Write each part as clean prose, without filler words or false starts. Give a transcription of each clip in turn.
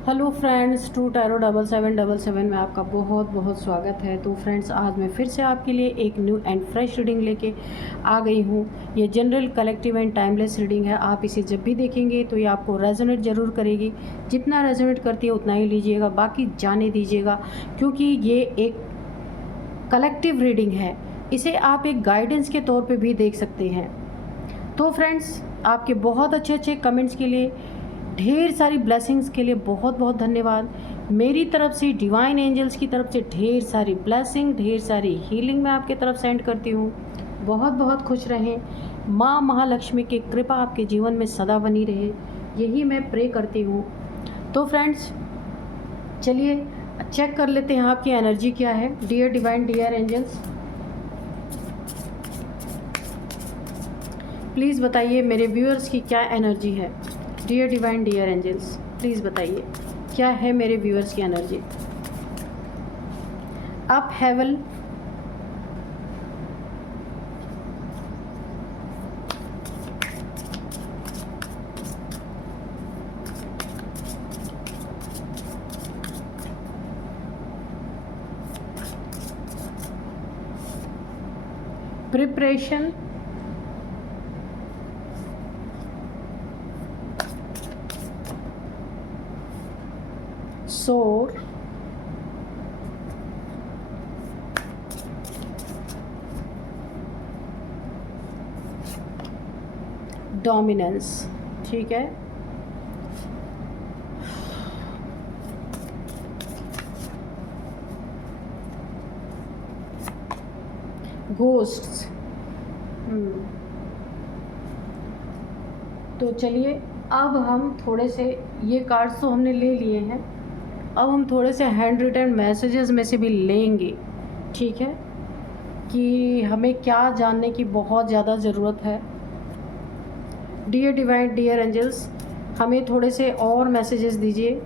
Hello friends, true tarot 7777 में आपका बहुत बहुत स्वागत है। तो फ्रेंड्स, आज मैं फिर से आपके लिए एक न्यू एंड फ्रेश रीडिंग लेके आ गई हूँ। ये general, collective and timeless reading है। आप इसे जब भी देखेंगे तो ये आपको रेजोनेट ज़रूर करेगी। जितना रेजोनेट करती है उतना ही लीजिएगा, बाकी जाने दीजिएगा, क्योंकि ये एक कलेक्टिव रीडिंग है। इसे आप एक गाइडेंस के तौर पर भी देख सकते हैं। तो फ्रेंड्स, आपके बहुत अच्छे अच्छे कमेंट्स के लिए, ढेर सारी ब्लेसिंग्स के लिए बहुत बहुत धन्यवाद। मेरी तरफ से, डिवाइन एंजल्स की तरफ से ढेर सारी ब्लेसिंग, ढेर सारी हीलिंग मैं आपके तरफ सेंड करती हूँ। बहुत बहुत खुश रहें। माँ महालक्ष्मी की कृपा आपके जीवन में सदा बनी रहे, यही मैं प्रे करती हूँ। तो फ्रेंड्स, चलिए चेक कर लेते हैं आपकी एनर्जी क्या है। Dear divine, dear angels, please बताइए मेरे व्यूअर्स की क्या एनर्जी है। Dear divine, dear angels, please बताइए क्या है मेरे व्यूअर्स की energy. Upheaval, preparation, sore, dominance. ठीक है, घोस्ट्स। तो चलिए, अब हम थोड़े से, ये कार्ड्स तो हमने ले लिए हैं, अब हम थोड़े से हैंड रिटन मैसेजेस में से भी लेंगे। ठीक है, कि हमें क्या जानने की बहुत ज़्यादा ज़रूरत है। डियर डिवाइन, डियर एंजल्स, हमें थोड़े से और मैसेजेस दीजिए।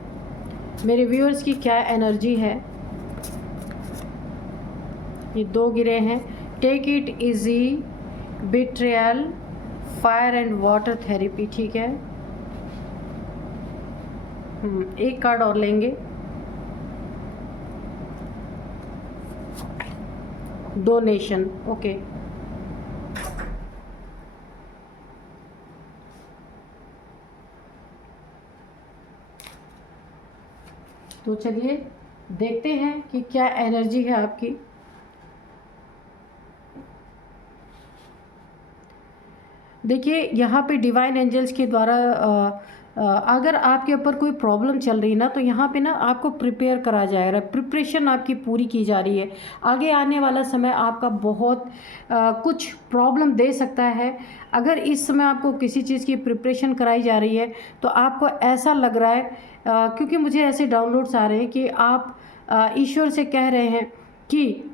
मेरे व्यूअर्स की क्या एनर्जी है। ये दो गिरे हैं। Take it easy, betrayal, fire and water therapy. ठीक है, एक कार्ड और लेंगे। डोनेशन। ओके, तो चलिए देखते हैं कि क्या एनर्जी है आपकी। देखिए, यहाँ पे डिवाइन एंजल्स के द्वारा अगर आपके ऊपर कोई प्रॉब्लम चल रही है ना, तो यहाँ पे ना आपको प्रिपेयर करा जाएगा। प्रिपरेशन आपकी पूरी की जा रही है। आगे आने वाला समय आपका बहुत कुछ प्रॉब्लम दे सकता है। अगर इस समय आपको किसी चीज़ की प्रिपरेशन कराई जा रही है तो आपको ऐसा लग रहा है, क्योंकि मुझे ऐसे डाउनलोड्स आ रहे हैं कि आप ईश्वर से कह रहे हैं कि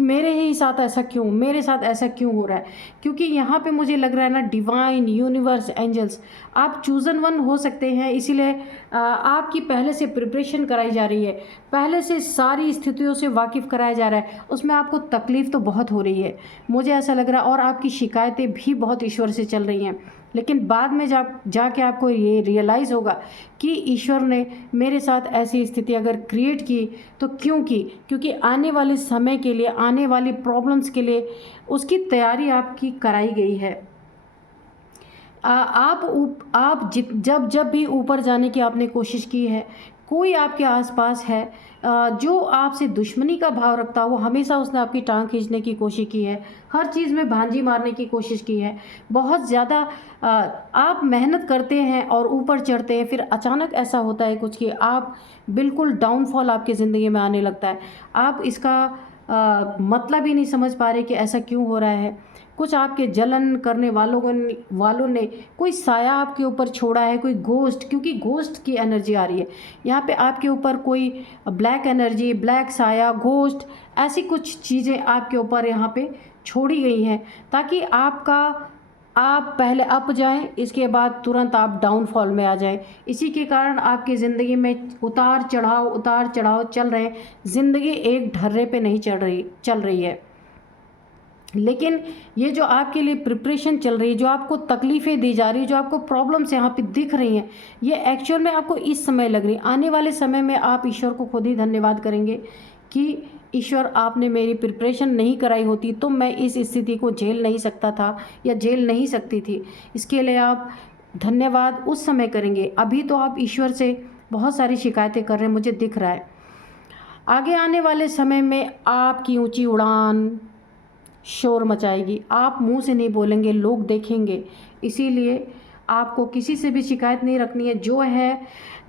मेरे ही साथ ऐसा क्यों, मेरे साथ ऐसा क्यों हो रहा है। क्योंकि यहाँ पे मुझे लग रहा है ना, डिवाइन, यूनिवर्स, एंजल्स, आप चूज़न वन हो सकते हैं। इसीलिए आपकी पहले से प्रिपरेशन कराई जा रही है, पहले से सारी स्थितियों से वाकिफ़ कराया जा रहा है। उसमें आपको तकलीफ़ तो बहुत हो रही है, मुझे ऐसा लग रहा है, और आपकी शिकायतें भी बहुत ईश्वर से चल रही हैं। लेकिन बाद में जाके आपको ये रियलाइज़ होगा कि ईश्वर ने मेरे साथ ऐसी स्थिति अगर क्रिएट की तो क्यों की, क्योंकि आने वाले समय के लिए, आने वाली प्रॉब्लम्स के लिए उसकी तैयारी आपकी कराई गई है। आप जब जब भी ऊपर जाने की आपने कोशिश की है, कोई आपके आसपास है जो आपसे दुश्मनी का भाव रखता हो, हमेशा उसने आपकी टांग खींचने की कोशिश की है, हर चीज़ में भांजी मारने की कोशिश की है। बहुत ज़्यादा आप मेहनत करते हैं और ऊपर चढ़ते हैं, फिर अचानक ऐसा होता है कुछ कि आप बिल्कुल डाउनफॉल आपकी ज़िंदगी में आने लगता है। आप इसका मतलब ही नहीं समझ पा रहे कि ऐसा क्यों हो रहा है। कुछ आपके जलन करने वालों ने कोई साया आपके ऊपर छोड़ा है, कोई घोस्ट, क्योंकि घोस्ट की एनर्जी आ रही है यहाँ पे आपके ऊपर। कोई ब्लैक एनर्जी, ब्लैक साया, घोस्ट, ऐसी कुछ चीज़ें आपके ऊपर यहाँ पे छोड़ी गई हैं, ताकि आप पहले अप जाएं, इसके बाद तुरंत आप डाउनफॉल में आ जाएं। इसी के कारण आपकी ज़िंदगी में उतार चढ़ाव चल रहे हैं। ज़िंदगी एक ढर्रे पे नहीं चल रही है। लेकिन ये जो आपके लिए प्रिपरेशन चल रही है, जो आपको तकलीफ़ें दी जा रही है, जो आपको प्रॉब्लम्स यहाँ पे दिख रही हैं, ये एक्चुअल में आपको इस समय लग रही है। आने वाले समय में आप ईश्वर को खुद ही धन्यवाद करेंगे कि ईश्वर आपने मेरी प्रिपरेशन नहीं कराई होती तो मैं इस स्थिति को झेल नहीं सकता था या झेल नहीं सकती थी। इसके लिए आप धन्यवाद उस समय करेंगे। अभी तो आप ईश्वर से बहुत सारी शिकायतें कर रहे हैं, मुझे दिख रहा है। आगे आने वाले समय में आपकी ऊंची उड़ान शोर मचाएगी। आप मुंह से नहीं बोलेंगे, लोग देखेंगे। इसीलिए आपको किसी से भी शिकायत नहीं रखनी है। जो है,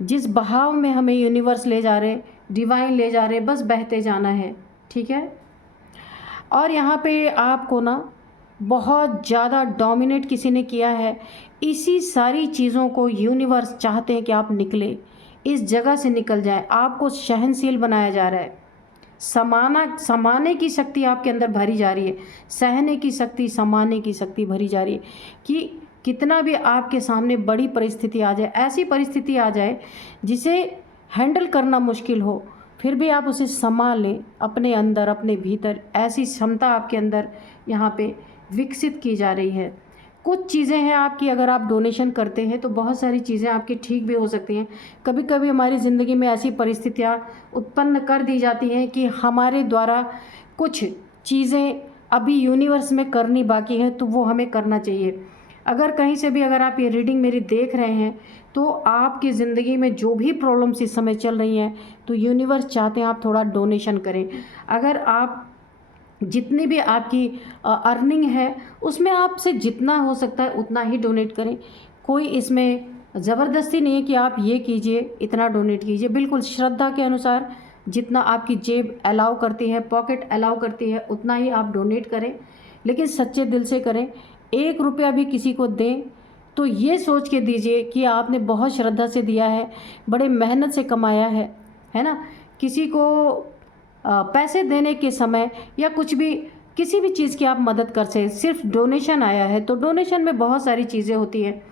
जिस बहाव में हमें यूनिवर्स ले जा रहे, डिवाइन ले जा रहे, बस बहते जाना है, ठीक है। और यहाँ पे आपको ना बहुत ज़्यादा डोमिनेट किसी ने किया है। इसी सारी चीज़ों को यूनिवर्स चाहते हैं कि आप निकले, इस जगह से निकल जाए। आपको सहनशील बनाया जा रहा है। समाने की शक्ति आपके अंदर भरी जा रही है, सहने की शक्ति, समाने की शक्ति भरी जा रही है कि कितना भी आपके सामने बड़ी परिस्थिति आ जाए, ऐसी परिस्थिति आ जाए जिसे हैंडल करना मुश्किल हो, फिर भी आप उसे संभाल लें अपने अंदर, अपने भीतर। ऐसी क्षमता आपके अंदर यहाँ पे विकसित की जा रही है। कुछ चीज़ें हैं आपकी, अगर आप डोनेशन करते हैं तो बहुत सारी चीज़ें आपकी ठीक भी हो सकती हैं। कभी कभी हमारी ज़िंदगी में ऐसी परिस्थितियाँ उत्पन्न कर दी जाती हैं कि हमारे द्वारा कुछ चीज़ें अभी यूनिवर्स में करनी बाकी हैं, तो वो हमें करना चाहिए। अगर कहीं से भी अगर आप ये रीडिंग मेरी देख रहे हैं तो आपकी ज़िंदगी में जो भी प्रॉब्लम्स इस समय चल रही हैं, तो यूनिवर्स चाहते हैं आप थोड़ा डोनेशन करें। अगर आप जितनी भी आपकी अर्निंग है उसमें आपसे जितना हो सकता है उतना ही डोनेट करें। कोई इसमें ज़बरदस्ती नहीं है कि आप ये कीजिए, इतना डोनेट कीजिए। बिल्कुल श्रद्धा के अनुसार जितना आपकी जेब अलाउ करती है, पॉकेट अलाउ करती है, उतना ही आप डोनेट करें, लेकिन सच्चे दिल से करें। 1 रुपया भी किसी को दें तो ये सोच के दीजिए कि आपने बहुत श्रद्धा से दिया है, बड़े मेहनत से कमाया है ना। किसी को पैसे देने के समय या कुछ भी, किसी भी चीज़ की आप मदद कर सकते। सिर्फ डोनेशन आया है तो डोनेशन में बहुत सारी चीज़ें होती हैं।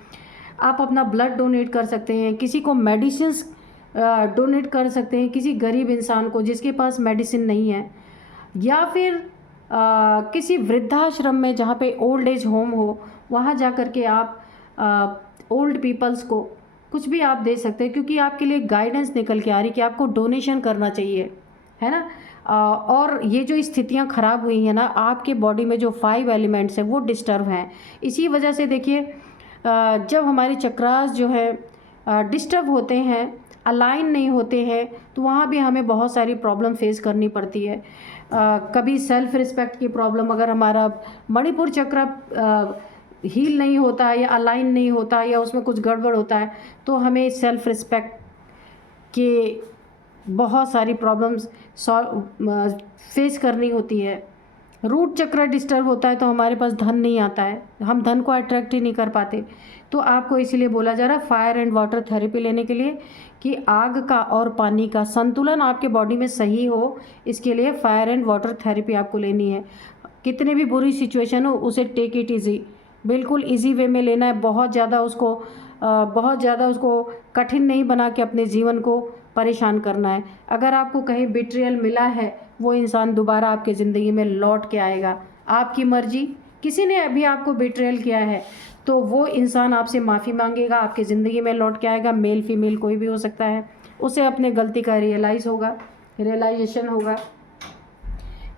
आप अपना ब्लड डोनेट कर सकते हैं, किसी को मेडिसिन्स डोनेट कर सकते हैं, किसी गरीब इंसान को जिसके पास मेडिसिन नहीं है, या फिर किसी वृद्धाश्रम में जहाँ पे ओल्ड एज होम हो, वहाँ जा कर के आप ओल्ड पीपल्स को कुछ भी आप दे सकते हैं, क्योंकि आपके लिए गाइडेंस निकल के आ रही कि आपको डोनेशन करना चाहिए, है ना। और ये जो स्थितियाँ ख़राब हुई हैं ना, आपके बॉडी में जो 5 एलिमेंट्स हैं वो डिस्टर्ब हैं। इसी वजह से देखिए, जब हमारे चक्रास जो है डिस्टर्ब होते हैं, अलाइन नहीं होते हैं, तो वहाँ भी हमें बहुत सारी प्रॉब्लम फेस करनी पड़ती है। कभी सेल्फ रिस्पेक्ट की प्रॉब्लम, अगर हमारा मणिपुर चक्र हील नहीं होता है या अलाइन नहीं होता है या उसमें कुछ गड़बड़ होता है, तो हमें सेल्फ रिस्पेक्ट के बहुत सारी प्रॉब्लम्स फेस करनी होती है। रूट चक्र डिस्टर्ब होता है तो हमारे पास धन नहीं आता है, हम धन को अट्रैक्ट ही नहीं कर पाते। तो आपको इसीलिए बोला जा रहा है फायर एंड वाटर थेरेपी लेने के लिए, कि आग का और पानी का संतुलन आपके बॉडी में सही हो, इसके लिए फायर एंड वाटर थेरेपी आपको लेनी है। कितनी भी बुरी सिचुएशन हो उसे टेक इट ईजी, बिल्कुल इजी वे में लेना है। बहुत ज़्यादा उसको कठिन नहीं बना के अपने जीवन को परेशान करना है। अगर आपको कहीं बिट्रियल मिला है, वो इंसान दोबारा आपके ज़िंदगी में लौट के आएगा, आपकी मर्जी। किसी ने अभी आपको बिट्रियल किया है तो वो इंसान आपसे माफ़ी मांगेगा, आपके ज़िंदगी में लौट के आएगा। मेल फीमेल कोई भी हो सकता है, उसे अपने गलती का रियलाइजेशन होगा।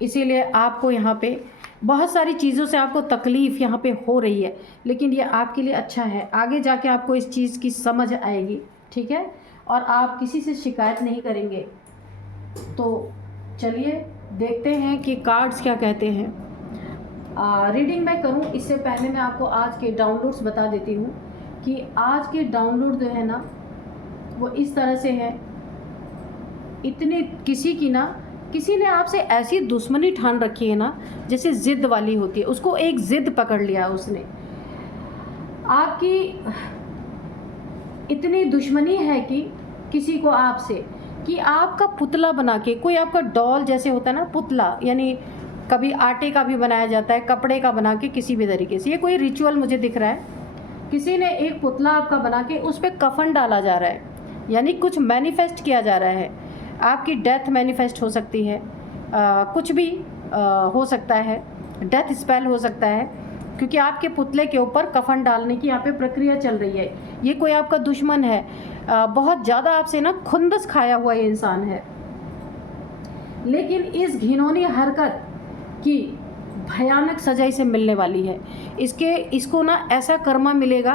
इसीलिए आपको यहाँ पे बहुत सारी चीज़ों से आपको तकलीफ़ यहाँ पे हो रही है, लेकिन ये आपके लिए अच्छा है। आगे जाके आपको इस चीज़ की समझ आएगी, ठीक है, और आप किसी से शिकायत नहीं करेंगे। तो चलिए देखते हैं कि कार्ड्स क्या कहते हैं। रीडिंग मैं करूं इससे पहले मैं आपको आज के डाउनलोड्स बता देती हूं कि आज के डाउनलोड जो है ना वो इस तरह से है। इतने किसी ने आपसे ऐसी दुश्मनी ठान रखी है ना, जैसे ज़िद वाली होती है, उसको एक ज़िद पकड़ लिया उसने। आपकी इतनी दुश्मनी है कि किसी को आपसे, कि आपका पुतला बना के, कोई आपका डॉल जैसे होता है ना पुतला, यानी कभी आटे का भी बनाया जाता है, कपड़े का बना के, किसी भी तरीके से, ये कोई रिचुअल मुझे दिख रहा है। किसी ने एक पुतला आपका बना के उस पर कफन डाला जा रहा है, यानी कुछ मैनिफेस्ट किया जा रहा है। आपकी डेथ मैनिफेस्ट हो सकती है, कुछ भी हो सकता है। डेथ स्पेल हो सकता है, क्योंकि आपके पुतले के ऊपर कफन डालने की यहाँ पे प्रक्रिया चल रही है। ये कोई आपका दुश्मन है, बहुत ज़्यादा आपसे ना खुंदस खाया हुआ ये इंसान है, लेकिन इस घिनौनी हरकत की भयानक सजा इसे मिलने वाली है। इसको ना ऐसा कर्मा मिलेगा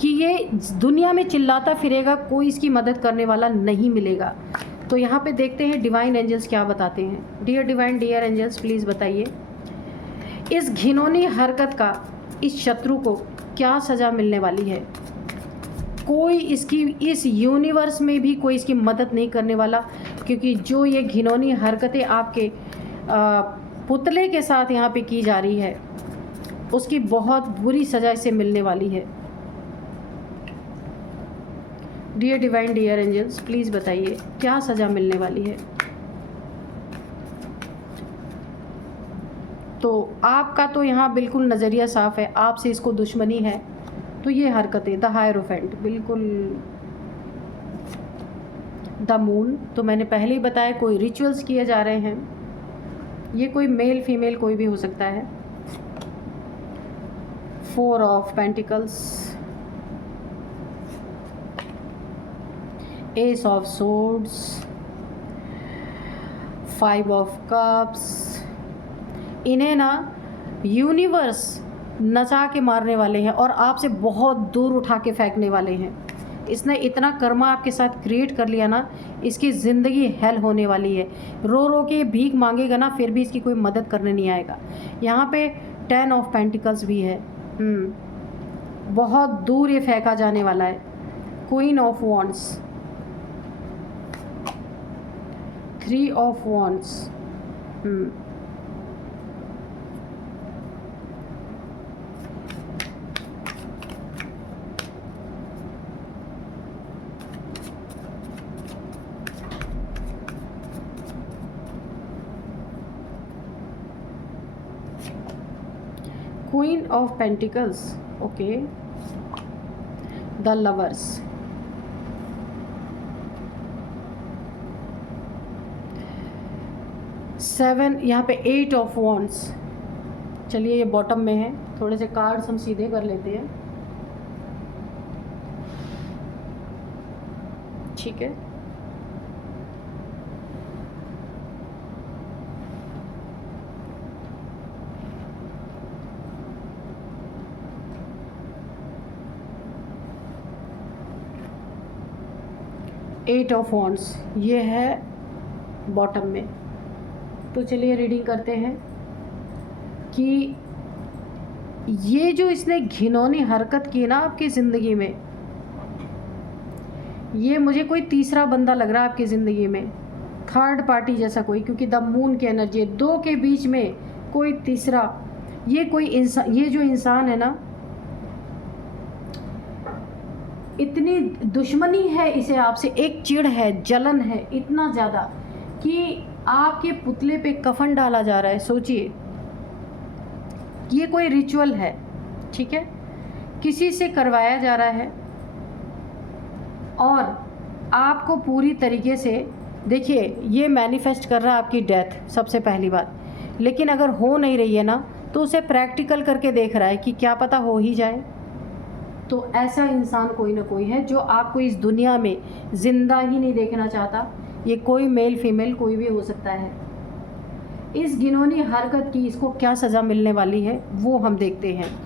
कि ये दुनिया में चिल्लाता फिरेगा, कोई इसकी मदद करने वाला नहीं मिलेगा। तो यहाँ पे देखते हैं डिवाइन एंजल्स क्या बताते हैं। Dear divine, dear angels, please बताइए इस घिनौनी हरकत का इस शत्रु को क्या सज़ा मिलने वाली है। कोई इसकी इस यूनिवर्स में भी कोई इसकी मदद नहीं करने वाला, क्योंकि जो ये घिनौनी हरकतें आपके पुतले के साथ यहाँ पे की जा रही है, उसकी बहुत बुरी सज़ा इसे मिलने वाली है। Dear divine, dear angels, please बताइए क्या सज़ा मिलने वाली है। तो आपका तो यहाँ बिल्कुल नज़रिया साफ़ है, आपसे इसको दुश्मनी है। तो ये हरकतें, द हायरोफेंट, बिल्कुल द मून, तो मैंने पहले ही बताया कोई रिचुअल्स किए जा रहे हैं। ये कोई मेल फीमेल कोई भी हो सकता है। 4 of pentacles, S of swords, 5 of cups. इन्हें ना यूनिवर्स नचा के मारने वाले हैं और आपसे बहुत दूर उठा के फेंकने वाले हैं। इसने इतना कर्मा आपके साथ क्रिएट कर लिया ना, इसकी ज़िंदगी हेल होने वाली है। रो रो के भीख मांगेगा ना, फिर भी इसकी कोई मदद करने नहीं आएगा। यहाँ पे 10 ऑफ पेंटिकल्स भी है। बहुत दूर ये फेंका जाने वाला है। Queen of wands, 3 of wands. Queen of pentacles, okay, the lovers, 7, यहाँ पे 8 ऑफ वॉन्ड्स। चलिए ये बॉटम में है, थोड़े से कार्ड्स हम सीधे कर लेते हैं, ठीक है। एट ऑफ वॉन्ड्स ये है बॉटम में। तो चलिए रीडिंग करते हैं कि ये जो इसने घिनौनी हरकत की ना आपकी ज़िंदगी में, ये मुझे कोई तीसरा बंदा लग रहा है आपकी ज़िंदगी में, थर्ड पार्टी जैसा कोई, क्योंकि द मून की एनर्जी है। 2 के बीच में कोई तीसरा, ये कोई इंसान, ये जो इंसान है ना, इतनी दुश्मनी है इसे आपसे, एक चिढ़ है, जलन है इतना ज़्यादा कि आपके पुतले पे कफन डाला जा रहा है। सोचिए, ये कोई रिचुअल है, ठीक है, किसी से करवाया जा रहा है और आपको पूरी तरीके से, देखिए ये मैनिफेस्ट कर रहा है आपकी डेथ सबसे पहली बात, लेकिन अगर हो नहीं रही है ना तो उसे प्रैक्टिकल करके देख रहा है कि क्या पता हो ही जाए। तो ऐसा इंसान कोई ना कोई है जो आपको इस दुनिया में ज़िंदा ही नहीं देखना चाहता। ये कोई मेल फीमेल कोई भी हो सकता है। इस घिनौनी हरकत की इसको क्या सज़ा मिलने वाली है वो हम देखते हैं।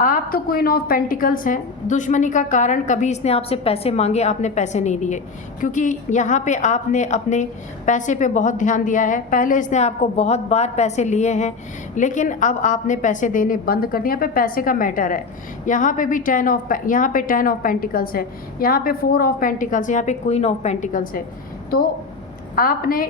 आप तो क्वीन ऑफ पेंटिकल्स हैं। दुश्मनी का कारण, कभी इसने आपसे पैसे मांगे, आपने पैसे नहीं दिए, क्योंकि यहाँ पे आपने अपने पैसे पे बहुत ध्यान दिया है। पहले इसने आपको बहुत बार पैसे लिए हैं, लेकिन अब आपने पैसे देने बंद कर दिए। यहाँ पे पैसे का मैटर है। यहाँ पे भी 10 ऑफ पेंटिकल्स है, यहाँ पे 4 ऑफ पेंटिकल्स है, यहाँ पे क्वीन ऑफ पेंटिकल्स है। तो आपने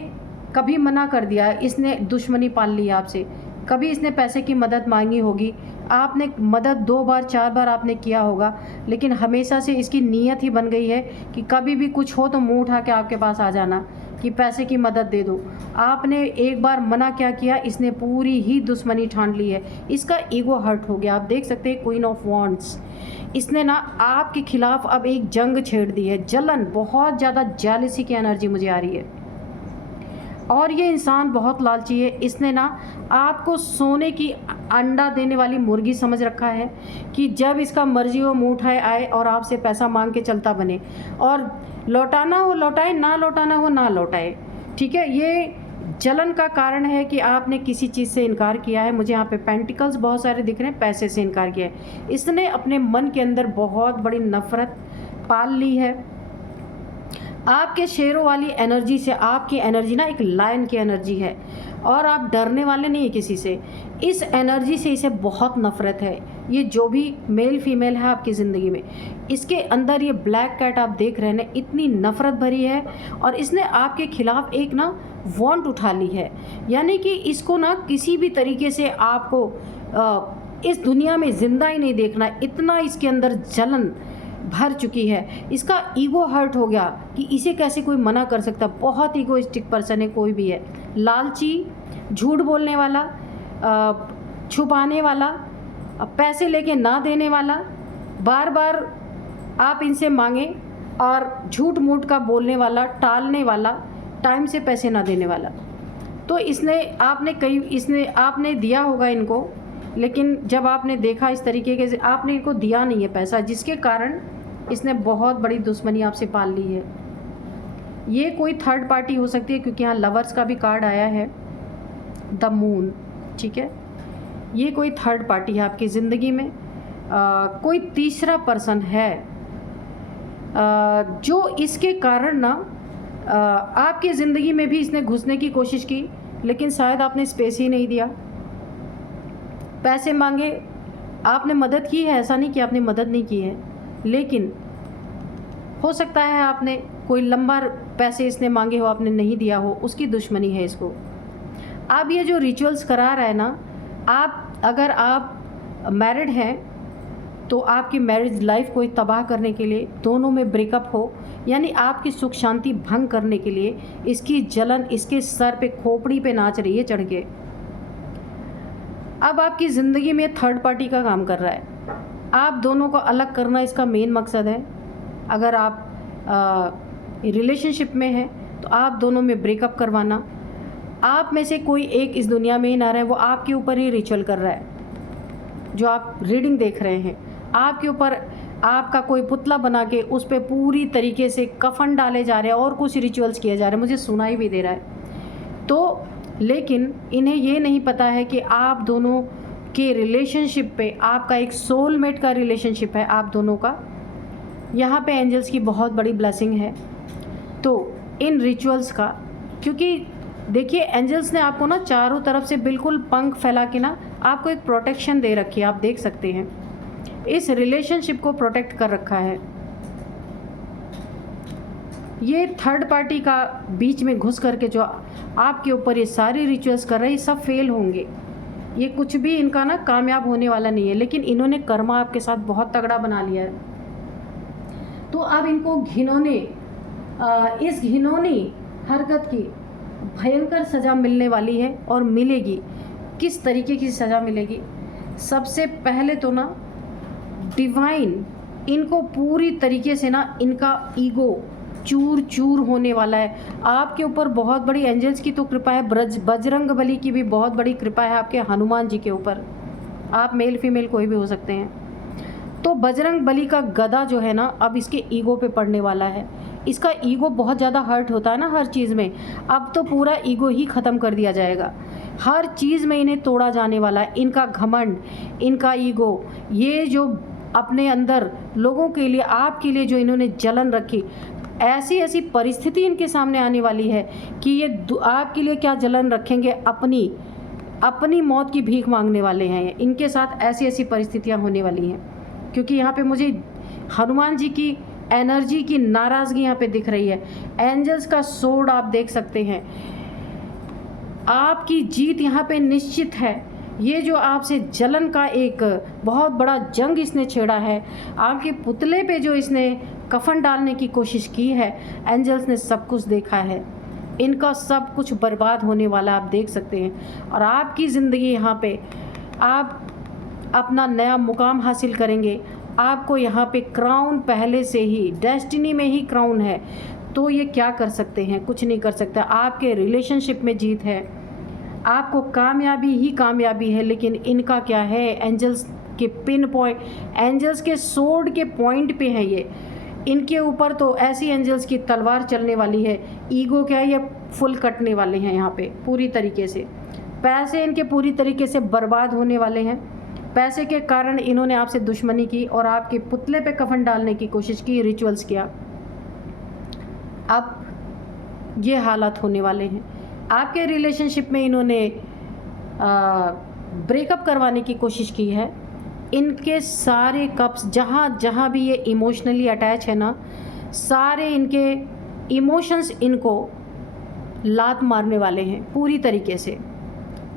कभी मना कर दिया, इसने दुश्मनी पाल ली आपसे। कभी इसने पैसे की मदद मांगी होगी, आपने मदद 2 बार 4 बार आपने किया होगा, लेकिन हमेशा से इसकी नीयत ही बन गई है कि कभी भी कुछ हो तो मुंह उठा के आपके पास आ जाना कि पैसे की मदद दे दो। आपने एक बार मना क्या किया, इसने पूरी ही दुश्मनी ठान ली है। इसका ईगो हर्ट हो गया। आप देख सकते हैं क्वीन ऑफ वॉन्ड्स, इसने ना आपके खिलाफ अब एक जंग छेड़ दी है। जलन, बहुत ज़्यादा जेलसी की एनर्जी मुझे आ रही है। और ये इंसान बहुत लालची है। इसने ना आपको सोने की अंडा देने वाली मुर्गी समझ रखा है कि जब इसका मर्जी हो मुंह उठाए आए और आपसे पैसा मांग के चलता बने, और लौटाना हो लौटाए, ना लौटाना हो ना लौटाए। ठीक है, ये जलन का कारण है कि आपने किसी चीज़ से इनकार किया है। मुझे यहाँ पे पेंटिकल्स बहुत सारे दिख रहे हैं, पैसे से इनकार किया है। इसने अपने मन के अंदर बहुत बड़ी नफरत पाल ली है। आपके शेरों वाली एनर्जी से, आपकी एनर्जी ना एक लायन की एनर्जी है और आप डरने वाले नहीं है किसी से। इस एनर्जी से इसे बहुत नफरत है। ये जो भी मेल फीमेल है आपकी ज़िंदगी में, इसके अंदर ये ब्लैक कैट आप देख रहे हैं ना, इतनी नफरत भरी है और इसने आपके खिलाफ एक ना वांट उठा ली है। यानी कि इसको ना किसी भी तरीके से आपको इस दुनिया में ज़िंदा ही नहीं देखना, इतना इसके अंदर जलन भर चुकी है। इसका ईगो हर्ट हो गया कि इसे कैसे कोई मना कर सकता। बहुत ईगोइस्टिक पर्सन है कोई भी है, लालची, झूठ बोलने वाला, छुपाने वाला, पैसे लेके ना देने वाला, बार बार आप इनसे मांगे और झूठ मूठ का बोलने वाला, टालने वाला, टाइम से पैसे ना देने वाला। तो आपने दिया होगा इनको, लेकिन जब आपने देखा इस तरीके से, आपने इनको दिया नहीं है पैसा, जिसके कारण इसने बहुत बड़ी दुश्मनी आपसे पाल ली है। ये कोई थर्ड पार्टी हो सकती है क्योंकि यहाँ लवर्स का भी कार्ड आया है, द मून। ठीक है, ये कोई थर्ड पार्टी है आपकी ज़िंदगी में। कोई तीसरा पर्सन है जो इसके कारण ना आपकी ज़िंदगी में भी इसने घुसने की कोशिश की, लेकिन शायद आपने स्पेस ही नहीं दिया। पैसे मांगे, आपने मदद की है, ऐसा नहीं कि आपने मदद नहीं की है, लेकिन हो सकता है आपने कोई लंबा पैसे इसने मांगे हो, आपने नहीं दिया हो, उसकी दुश्मनी है इसको। अब ये जो रिचुअल्स करा रहा है ना, अगर आप मैरिड हैं तो आपकी मैरिज लाइफ को तबाह करने के लिए, दोनों में ब्रेकअप हो, यानी आपकी सुख शांति भंग करने के लिए इसकी जलन इसके सर पे, खोपड़ी पे नाच रही है चढ़ के। अब आपकी ज़िंदगी में थर्ड पार्टी का काम कर रहा है। आप दोनों को अलग करना इसका मेन मकसद है। अगर आप रिलेशनशिप में हैं तो आप दोनों में ब्रेकअप करवाना। आप में से कोई एक इस दुनिया में ही ना रहे, वो आपके ऊपर ही रिचुअल कर रहा है। जो आप रीडिंग देख रहे हैं, आपके ऊपर आपका कोई पुतला बना के उस पर पूरी तरीके से कफन डाले जा रहे हैं और कुछ रिचुअल्स किए जा रहे हैं, मुझे सुनाई भी दे रहा है। तो लेकिन इन्हें ये नहीं पता है कि आप दोनों के रिलेशनशिप पे, आपका एक सोलमेट का रिलेशनशिप है आप दोनों का। यहाँ पे एंजल्स की बहुत बड़ी ब्लेसिंग है। तो इन रिचुअल्स का, क्योंकि देखिए एंजल्स ने आपको ना चारों तरफ से बिल्कुल पंख फैला के ना आपको एक प्रोटेक्शन दे रखी है, आप देख सकते हैं। इस रिलेशनशिप को प्रोटेक्ट कर रखा है। ये थर्ड पार्टी का बीच में घुस करके जो आपके ऊपर ये सारी रिचुअल्स कर रहे हैं, ये सब फेल होंगे। ये कुछ भी इनका ना कामयाब होने वाला नहीं है, लेकिन इन्होंने कर्मा आपके साथ बहुत तगड़ा बना लिया है। तो अब इनको इस घिनौनी हरकत की भयंकर सज़ा मिलने वाली है और मिलेगी। किस तरीके की सज़ा मिलेगी? सबसे पहले तो ना डिवाइन इनको पूरी तरीके से ना, इनका ईगो चूर चूर होने वाला है। आपके ऊपर बहुत बड़ी एंजल्स की तो कृपा है, बजरंग बली की भी बहुत बड़ी कृपा है आपके हनुमान जी के ऊपर। आप मेल फीमेल कोई भी हो सकते हैं। तो बजरंग बली का गदा जो है ना, अब इसके ईगो पे पड़ने वाला है। इसका ईगो बहुत ज़्यादा हर्ट होता है ना हर चीज़ में, अब तो पूरा ईगो ही ख़त्म कर दिया जाएगा। हर चीज़ में इन्हें तोड़ा जाने वाला है। इनका घमंड, इनका ईगो, ये जो अपने अंदर लोगों के लिए, आपके लिए जो इन्होंने जलन रखी, ऐसी ऐसी परिस्थिति इनके सामने आने वाली है कि ये आपके लिए क्या जलन रखेंगे, अपनी मौत की भीख मांगने वाले हैं। इनके साथ ऐसी ऐसी परिस्थितियां होने वाली हैं, क्योंकि यहाँ पे मुझे हनुमान जी की एनर्जी की नाराज़गी यहाँ पे दिख रही है। एंजल्स का सोड आप देख सकते हैं। आपकी जीत यहाँ पे निश्चित है। ये जो आपसे जलन का एक बहुत बड़ा जंग इसने छेड़ा है, आपके पुतले पे जो इसने कफन डालने की कोशिश की है, एंजल्स ने सब कुछ देखा है। इनका सब कुछ बर्बाद होने वाला आप देख सकते हैं। और आपकी ज़िंदगी यहाँ पे आप अपना नया मुकाम हासिल करेंगे। आपको यहाँ पे क्राउन पहले से ही डेस्टिनी में ही क्राउन है। तो ये क्या कर सकते हैं? कुछ नहीं कर सकते। आपके रिलेशनशिप में जीत है, आपको कामयाबी ही कामयाबी है। लेकिन इनका क्या है, एंजल्स के पिन पॉइंट, एंजल्स के सोर्ड के पॉइंट पे है ये। इनके ऊपर तो ऐसी एंजल्स की तलवार चलने वाली है। ईगो क्या है, ये फुल कटने वाले हैं यहाँ पे पूरी तरीके से। पैसे इनके पूरी तरीके से बर्बाद होने वाले हैं। पैसे के कारण इन्होंने आपसे दुश्मनी की और आपके पुतले पे कफन डालने की कोशिश की, रिचुअल्स किया। अब ये हालात होने वाले हैं। आपके रिलेशनशिप में इन्होंने ब्रेकअप करवाने की कोशिश की है। इनके सारे कप्स, जहाँ जहाँ भी ये इमोशनली अटैच है ना, सारे इनके इमोशंस इनको लात मारने वाले हैं पूरी तरीके से।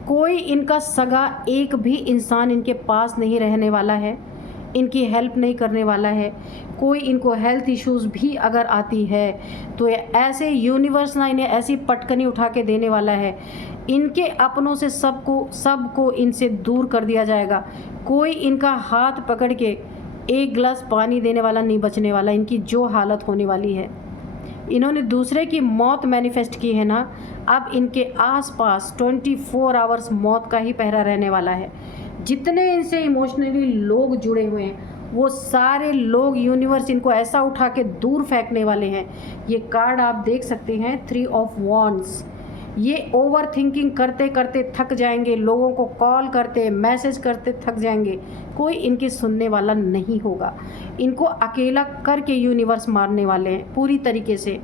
कोई इनका सगा एक भी इंसान इनके पास नहीं रहने वाला है, इनकी हेल्प नहीं करने वाला है। कोई इनको हेल्थ इश्यूज़ भी अगर आती है तो ऐसे यूनिवर्स ना इन्हें ऐसी पटकनी उठा के देने वाला है, इनके अपनों से सबको इनसे दूर कर दिया जाएगा। कोई इनका हाथ पकड़ के एक गिलास पानी देने वाला नहीं बचने वाला। इनकी जो हालत होने वाली है, इन्होंने दूसरे की मौत मैनिफेस्ट की है ना, अब इनके आसपास 24 आवर्स मौत का ही पहरा रहने वाला है। जितने इनसे इमोशनली लोग जुड़े हुए हैं, वो सारे लोग यूनिवर्स इनको ऐसा उठा के दूर फेंकने वाले हैं। ये कार्ड आप देख सकते हैं, 3 ऑफ वॉन्ड्स। ये ओवर थिंकिंग करते करते थक जाएंगे, लोगों को कॉल करते मैसेज करते थक जाएंगे। कोई इनकी सुनने वाला नहीं होगा। इनको अकेला करके यूनिवर्स मारने वाले हैं पूरी तरीके से।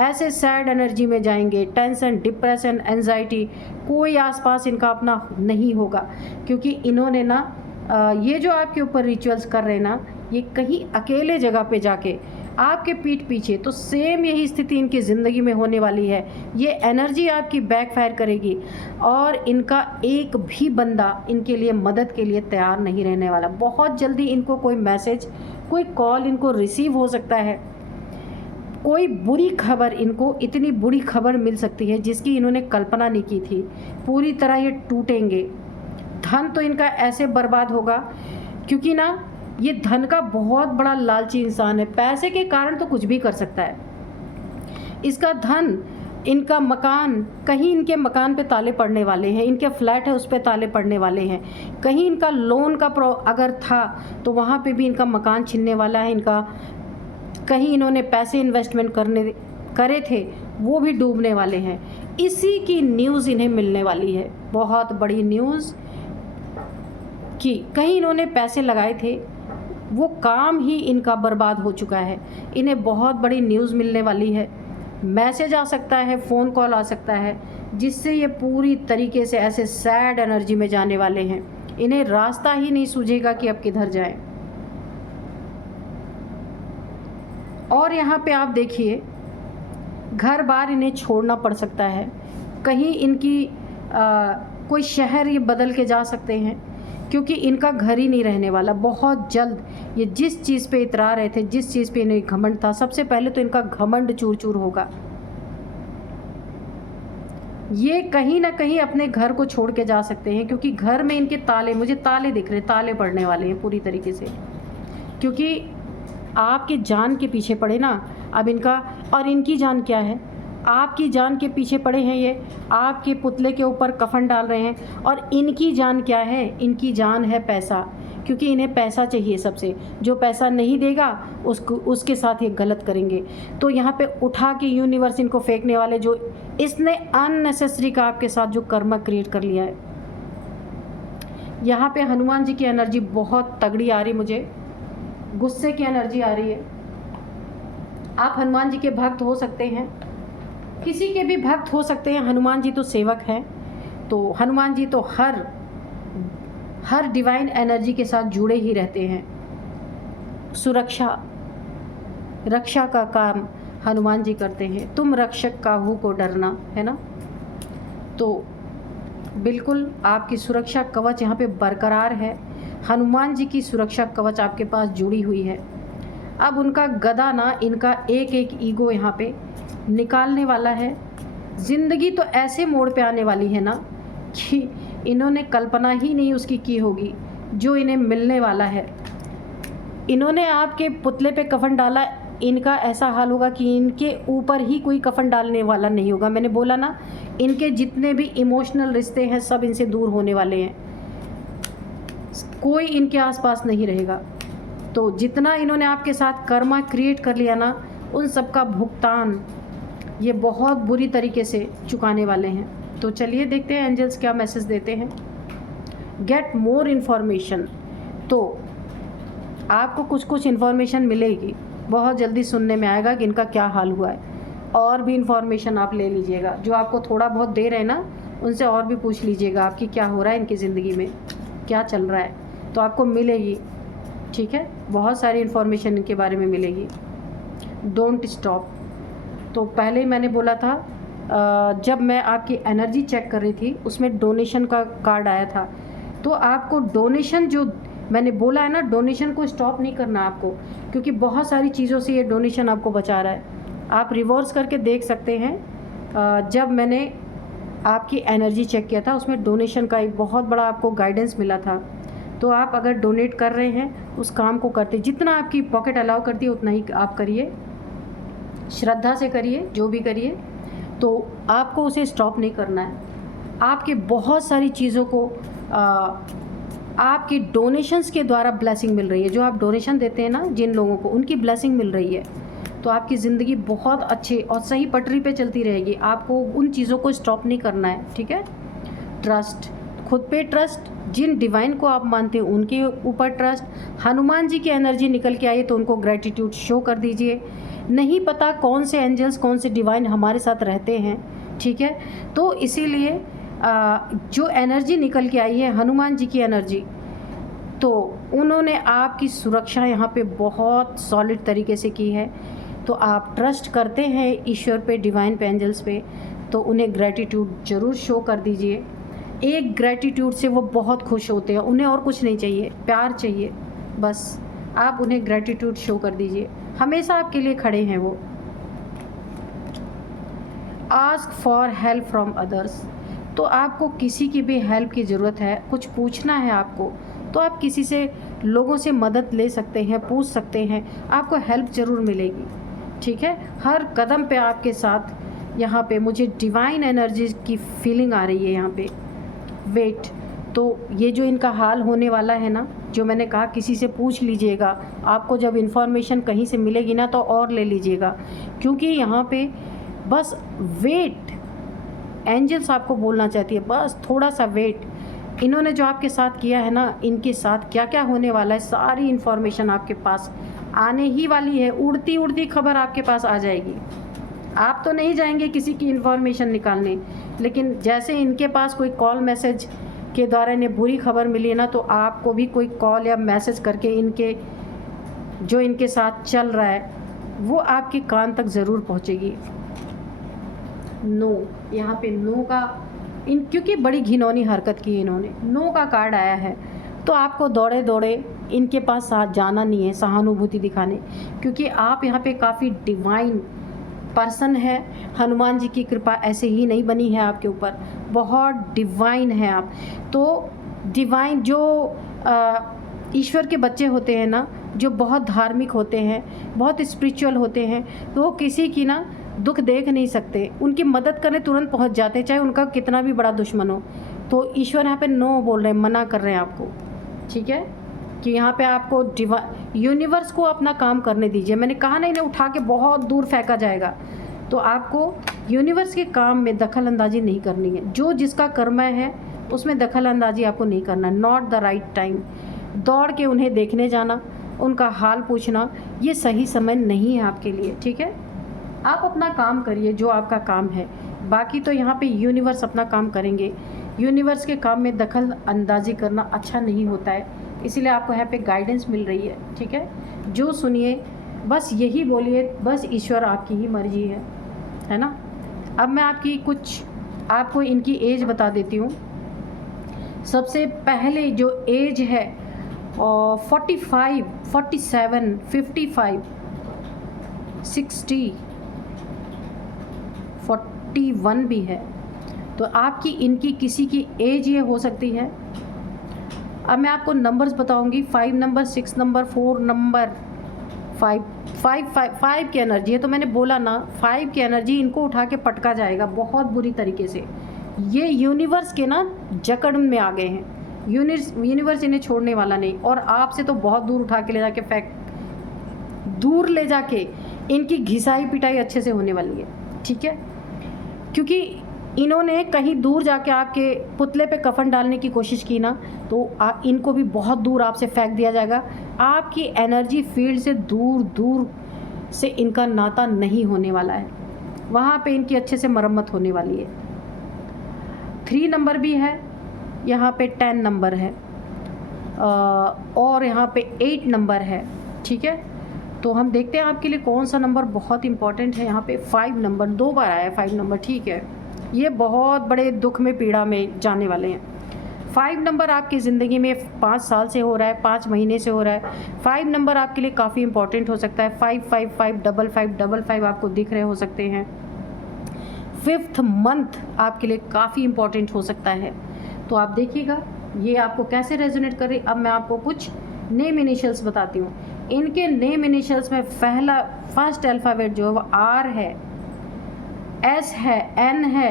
ऐसे सैड एनर्जी में जाएंगे, टेंशन, डिप्रेशन, एंजाइटी, कोई आसपास इनका अपना नहीं होगा। क्योंकि इन्होंने ना ये जो आपके ऊपर रिचुअल्स कर रहे हैं ना, ये कहीं अकेले जगह पे जाके आपके पीठ पीछे, तो सेम यही स्थिति इनकी ज़िंदगी में होने वाली है। ये एनर्जी आपकी बैकफायर करेगी और इनका एक भी बंदा इनके लिए मदद के लिए तैयार नहीं रहने वाला। बहुत जल्दी इनको कोई मैसेज, कोई कॉल इनको रिसीव हो सकता है। कोई बुरी खबर, इनको इतनी बुरी खबर मिल सकती है जिसकी इन्होंने कल्पना नहीं की थी। पूरी तरह ये टूटेंगे। धन तो इनका ऐसे बर्बाद होगा, क्योंकि ना ये धन का बहुत बड़ा लालची इंसान है। पैसे के कारण तो कुछ भी कर सकता है। इसका धन, इनका मकान, कहीं इनके मकान पे ताले पड़ने वाले हैं, इनके फ्लैट है उस पे ताले पड़ने वाले हैं। कहीं इनका लोन का अगर था तो वहाँ पे भी इनका मकान छिनने वाला है। इनका कहीं इन्होंने पैसे इन्वेस्टमेंट करे थे, वो भी डूबने वाले हैं। इसी की न्यूज़ इन्हें मिलने वाली है, बहुत बड़ी न्यूज़ कि कहीं इन्होंने पैसे लगाए थे, वो काम ही इनका बर्बाद हो चुका है। इन्हें बहुत बड़ी न्यूज़ मिलने वाली है। मैसेज आ सकता है, फ़ोन कॉल आ सकता है, जिससे ये पूरी तरीके से ऐसे सैड एनर्जी में जाने वाले हैं। इन्हें रास्ता ही नहीं सूझेगा कि अब किधर जाएं। और यहाँ पे आप देखिए, घर बार इन्हें छोड़ना पड़ सकता है। कहीं इनकी कोई शहर ये बदल के जा सकते हैं, क्योंकि इनका घर ही नहीं रहने वाला। बहुत जल्द ये जिस चीज़ पे इतरा रहे थे, जिस चीज़ पे इन्हें घमंड था, सबसे पहले तो इनका घमंड चूर चूर होगा। ये कहीं ना कहीं अपने घर को छोड़ के जा सकते हैं, क्योंकि घर में इनके ताले, मुझे ताले दिख रहे, ताले पड़ने वाले हैं पूरी तरीके से। क्योंकि आपकी जान के पीछे पड़े ना अब इनका, और इनकी जान क्या है, आपकी जान के पीछे पड़े हैं। ये आपके पुतले के ऊपर कफन डाल रहे हैं। और इनकी जान क्या है, इनकी जान है पैसा, क्योंकि इन्हें पैसा चाहिए सबसे। जो पैसा नहीं देगा उसके साथ ये गलत करेंगे। तो यहाँ पे उठा के यूनिवर्स इनको फेंकने वाले, जो इसने अननेसेसरी का आपके साथ जो कर्म क्रिएट कर लिया है। यहाँ पे हनुमान जी की एनर्जी बहुत तगड़ी आ रही, मुझे गुस्से की एनर्जी आ रही है। आप हनुमान जी के भक्त हो सकते हैं, किसी के भी भक्त हो सकते हैं। हनुमान जी तो सेवक हैं, तो हनुमान जी तो हर डिवाइन एनर्जी के साथ जुड़े ही रहते हैं। रक्षा का काम हनुमान जी करते हैं। तुम रक्षक काहू को डरना, है ना। तो बिल्कुल आपकी सुरक्षा कवच यहाँ पे बरकरार है। हनुमान जी की सुरक्षा कवच आपके पास जुड़ी हुई है। अब उनका गदा ना, इनका एक एक ईगो यहाँ पे निकालने वाला है। ज़िंदगी तो ऐसे मोड़ पे आने वाली है ना कि इन्होंने कल्पना ही नहीं उसकी की होगी, जो इन्हें मिलने वाला है। इन्होंने आपके पुतले पे कफन डाला इनका ऐसा हाल होगा कि इनके ऊपर ही कोई कफन डालने वाला नहीं होगा। मैंने बोला ना, इनके जितने भी इमोशनल रिश्ते हैं सब इनसे दूर होने वाले हैं, कोई इनके आसपास नहीं रहेगा। तो जितना इन्होंने आपके साथ कर्मा क्रिएट कर लिया ना, उन सब का भुगतान ये बहुत बुरी तरीके से चुकाने वाले हैं। तो चलिए देखते हैं एंजल्स क्या मैसेज देते हैं। Get more information. तो आपको कुछ कुछ इन्फॉर्मेशन मिलेगी, बहुत जल्दी सुनने में आएगा कि इनका क्या हाल हुआ है। और भी इन्फॉर्मेशन आप ले लीजिएगा, जो आपको थोड़ा बहुत दे रहे हैं ना, उनसे और भी पूछ लीजिएगा आपकी क्या हो रहा है, इनकी ज़िंदगी में क्या चल रहा है, तो आपको मिलेगी। ठीक है, बहुत सारी इन्फॉर्मेशन इनके बारे में मिलेगी। Don't stop. तो पहले ही मैंने बोला था, जब मैं आपकी एनर्जी चेक कर रही थी उसमें डोनेशन का कार्ड आया था। तो आपको डोनेशन, जो मैंने बोला है ना, डोनेशन को स्टॉप नहीं करना आपको, क्योंकि बहुत सारी चीज़ों से ये डोनेशन आपको बचा रहा है। आप रिवर्स करके देख सकते हैं, जब मैंने आपकी एनर्जी चेक किया था उसमें डोनेशन का एक बहुत बड़ा आपको गाइडेंस मिला था। तो आप अगर डोनेट कर रहे हैं, उस काम को करते, जितना आपकी पॉकेट अलाउ करती है उतना ही आप करिए, श्रद्धा से करिए, जो भी करिए। तो आपको उसे स्टॉप नहीं करना है। आपके बहुत सारी चीज़ों को आपके डोनेशंस के द्वारा ब्लेसिंग मिल रही है। जो आप डोनेशन देते हैं ना जिन लोगों को, उनकी ब्लेसिंग मिल रही है। तो आपकी ज़िंदगी बहुत अच्छे और सही पटरी पे चलती रहेगी। आपको उन चीज़ों को स्टॉप नहीं करना है। ठीक है, ट्रस्ट, खुद पे ट्रस्ट, जिन डिवाइन को आप मानते हैं उनके ऊपर ट्रस्ट। हनुमान जी की एनर्जी निकल के आई तो उनको ग्रेटिट्यूड शो कर दीजिए। नहीं पता कौन से एंजल्स, कौन से डिवाइन हमारे साथ रहते हैं। ठीक है, तो इसीलिए जो एनर्जी निकल के आई है हनुमान जी की एनर्जी, तो उन्होंने आपकी सुरक्षा यहाँ पे बहुत सॉलिड तरीके से की है। तो आप ट्रस्ट करते हैं ईश्वर पे, डिवाइन पे, एंजल्स पे, तो उन्हें ग्रेटिट्यूड ज़रूर शो कर दीजिए। एक ग्रेटिट्यूड से वो बहुत खुश होते हैं, उन्हें और कुछ नहीं चाहिए, प्यार चाहिए बस। आप उन्हें ग्रेटिट्यूड शो कर दीजिए, हमेशा आपके लिए खड़े हैं वो। Ask for help from others. तो आपको किसी की भी हेल्प की ज़रूरत है, कुछ पूछना है आपको, तो आप किसी से, लोगों से मदद ले सकते हैं, पूछ सकते हैं, आपको हेल्प ज़रूर मिलेगी। ठीक है, हर कदम पे आपके साथ यहाँ पे मुझे डिवाइन एनर्जी की फीलिंग आ रही है यहाँ पे। वेट, तो ये जो इनका हाल होने वाला है ना, जो मैंने कहा किसी से पूछ लीजिएगा, आपको जब इन्फॉर्मेशन कहीं से मिलेगी ना तो और ले लीजिएगा, क्योंकि यहाँ पे बस वेट, एंजल्स आपको बोलना चाहती है, बस थोड़ा सा वेट। इन्होंने जो आपके साथ किया है ना, इनके साथ क्या क्या होने वाला है, सारी इन्फॉर्मेशन आपके पास आने ही वाली है। उड़ती उड़ती खबर आपके पास आ जाएगी। आप तो नहीं जाएंगे किसी की इन्फॉर्मेशन निकालने, लेकिन जैसे इनके पास कोई कॉल मैसेज के द्वारा इन्हें बुरी खबर मिली है ना, तो आपको भी कोई कॉल या मैसेज करके इनके, जो इनके साथ चल रहा है वो आपके कान तक ज़रूर पहुंचेगी। नो, यहाँ पे नो का, क्योंकि बड़ी घिनौनी हरकत की इन्होंने, नो का कार्ड आया है। तो आपको दौड़े दौड़े इनके पास साथ जाना नहीं है, सहानुभूति दिखाने, क्योंकि आप यहाँ पे काफ़ी डिवाइन पर्सन है। हनुमान जी की कृपा ऐसे ही नहीं बनी है आपके ऊपर, बहुत डिवाइन है आप। तो डिवाइन जो ईश्वर के बच्चे होते हैं ना, जो बहुत धार्मिक होते हैं, बहुत स्पिरिचुअल होते हैं, तो वो किसी की ना दुख देख नहीं सकते, उनकी मदद करने तुरंत पहुंच जाते हैं, चाहे उनका कितना भी बड़ा दुश्मन हो। तो ईश्वर यहाँ पे नो बोल रहे हैं, मना कर रहे हैं आपको। ठीक है, कि यहाँ पे आपको यूनिवर्स को अपना काम करने दीजिए। मैंने कहा ना, इन्हें उठा के बहुत दूर फेंका जाएगा। तो आपको यूनिवर्स के काम में दखल अंदाजी नहीं करनी है। जो जिसका कर्म है उसमें दखल अंदाजी आपको नहीं करना है। Not the right time. दौड़ के उन्हें देखने जाना, उनका हाल पूछना, ये सही समय नहीं है आपके लिए। ठीक है, आप अपना काम करिए जो आपका काम है, बाकी तो यहाँ पे यूनिवर्स अपना काम करेंगे। यूनिवर्स के काम में दखल अंदाजी करना अच्छा नहीं होता है, इसीलिए आपको यहाँ पे गाइडेंस मिल रही है। ठीक है, जो सुनिए बस यही बोलिए, बस ईश्वर आपकी ही मर्जी है ना। अब मैं आपको इनकी एज बता देती हूँ। सबसे पहले जो एज है 45, 47, 55, 60, 41 भी है। तो आपकी इनकी किसी की एज ये हो सकती है। अब मैं आपको नंबर्स बताऊंगी, 5 नंबर, 6 नंबर, 4 नंबर, फाइव की एनर्जी है, तो मैंने बोला ना 5 की एनर्जी इनको उठा के पटका जाएगा बहुत बुरी तरीके से। ये यूनिवर्स के ना जकड़ में आ गए हैं, यूनिवर्स इन्हें छोड़ने वाला नहीं, और आपसे तो बहुत दूर उठा के ले जाके दूर ले जाके इनकी घिसाई पिटाई अच्छे से होने वाली है, ठीक है। क्योंकि इन्होंने कहीं दूर जाके आपके पुतले पे कफन डालने की कोशिश की ना, तो इनको भी बहुत दूर आपसे फेंक दिया जाएगा। आपकी एनर्जी फील्ड से दूर दूर से इनका नाता नहीं होने वाला है, वहाँ पे इनकी अच्छे से मरम्मत होने वाली है। 3 नंबर भी है, यहाँ पे 10 नंबर है, और यहाँ पे 8 नंबर है, ठीक है। तो हम देखते हैं आपके लिए कौन सा नंबर बहुत इंपॉर्टेंट है। यहाँ पे 5 नंबर 2 बार आया है, 5 नंबर, ठीक है। ये बहुत बड़े दुख में पीड़ा में जाने वाले हैं। 5 नंबर आपकी ज़िंदगी में 5 साल से हो रहा है, 5 महीने से हो रहा है। 5 नंबर आपके लिए काफ़ी इंपॉर्टेंट हो सकता है। 5 5 5 5 5 5 5 आपको दिख रहे हो सकते हैं। 5th मंथ आपके लिए काफ़ी इंपॉर्टेंट हो सकता है। तो आप देखिएगा ये आपको कैसे रेजोनेट कर रही। अब मैं आपको कुछ नेम इनिशियल्स बताती हूँ। इनके नेम इनिशियल्स में फर्स्ट अल्फ़ाबेट जो है वो R है, S है, N है,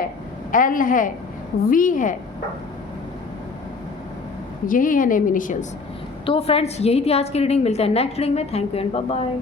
L है, V है, यही है नेम इनिशियल्स। तो फ्रेंड्स यही थी आज की रीडिंग। मिलते हैं नेक्स्ट रीडिंग में। Thank you and bye bye.